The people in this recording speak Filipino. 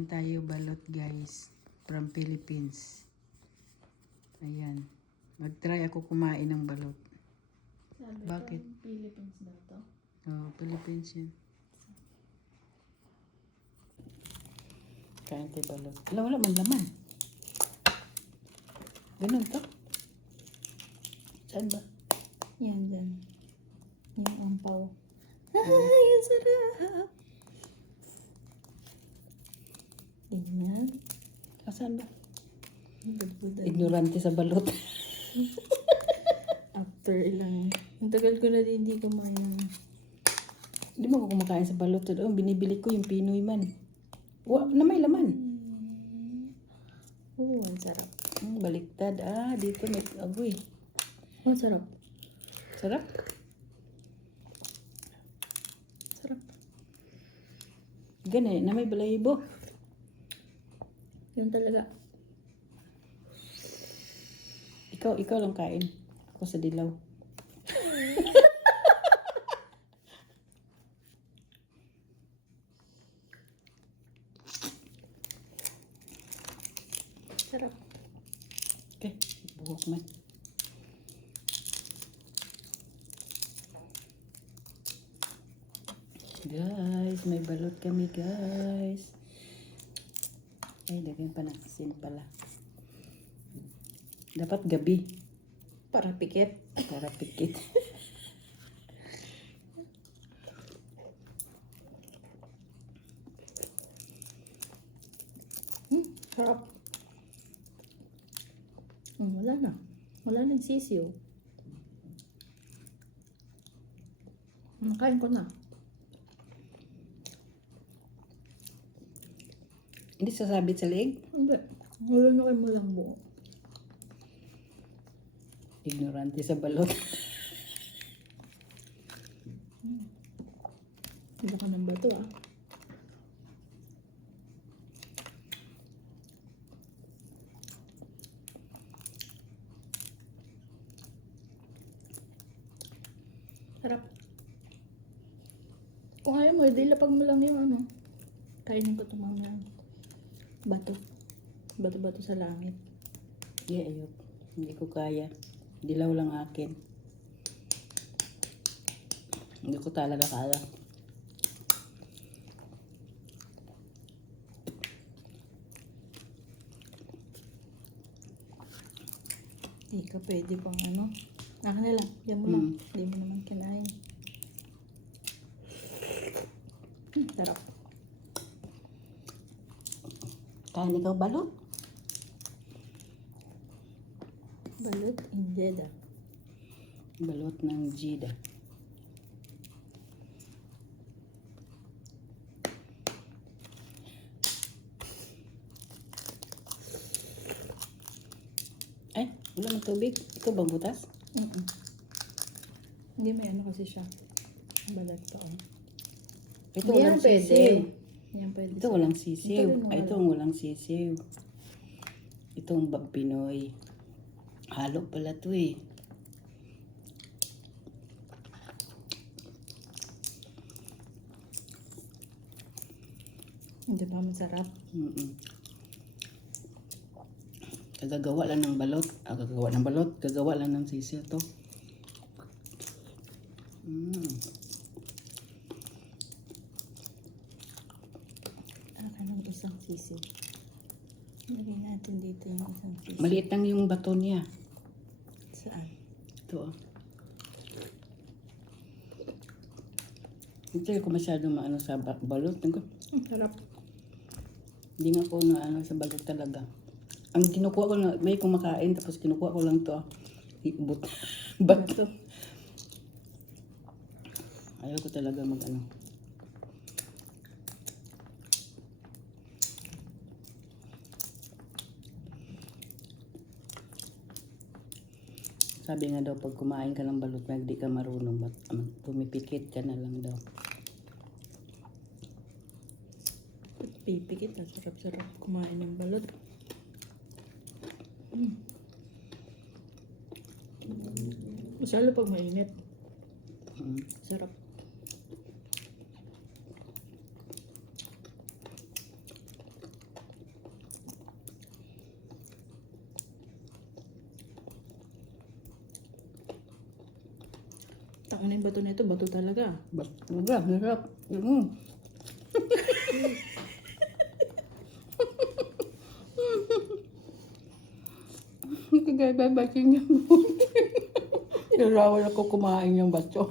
Kain tayo balot guys. From Philippines. Ayan. Mag-try ako kumain ng balot. Sabi Bakit? ko, Philippines daw to. Oh, Philippines yun. Kain tayo balot. Wala man laman. Ganun to. Saan ba? Yan, dyan. Yung ampaw. Ay, ang sarap! Tingnan. Saan ba? Budbudan. Ignorante sa balot. After ilang... Ang tagal ko na din hindi kumain ng... Hindi mo ako kumakain sa balot. Oh, binibili ko yung Pinoy man. Na may laman. ang sarap. Baliktad. Dito may agoy. Ang sarap. Sarap. Sarap. Gani, na may balahibo. Yan talaga. Ikaw lang kain. Ako sa dilaw. Sarap. Okay, buhok man. Guys, may balot kami guys. Ay, lagyan pa ng asin pala. Dapat gabi. Para pikit. Para pikit. Sarap. Wala na. Wala nang sisiyo. Nakain ko na. Hindi sasabit sa leg. Hindi. Wala na kayo malang buo. Ignorante sa balot. Hindi ka ng bato Sarap. Kung ayaw mo, di lapag mo lang yung ano. Kainin ko itong mga bato. Bato-bato sa langit. Ayok. Hindi ko kaya. Dilaw lang akin. Hindi ko talaga kaya. Hindi ka pwede pang ano. Naka na lang. Diyan mo lang. Hindi mo naman kinain. Sarap. Kain ikaw balot? Balut in Jeddah. Balot ng Jeddah. Ay, wala ng tubig. Ikaw bang butas? Hindi may ano kasi siya. Balat pa Ito Hindi walang yan pwede. sisiw. Yan pwede. Ito walang sisiw. Ito rin wala. Ito ang walang sisiw. Ito ang bag Pinoy. Halo pala to eh. Hindi ba masarap? Kagagawa lang ng balot. Kagagawa ng balot. Kagawa lang ng sisiw to. Aka ng isang sisi. Lagay natin dito yung isang sisi. Maliit lang yung bato niya. Saan? Ito oh. Hindi ko masyadong maano sa balot. Sarap. Hindi nga ako na ano sa balot talaga. Ang kinukuha ko na, may kumakain tapos kinukuha ko lang to. Iubot. Bato. Ayaw ko talaga mag ano. Sabi nga daw pag kumain ka ng balot na hindi ka marunong, pumipikit ka na lang daw. Pipikit. Ang sarap-sarap kumain ng balot. Masalo pag mainit. Sarap. Tangan yung bato nito, bato talaga. Talaga, hirap. Kagaya babaking niya mo. Nilawal ako kumain yung bato.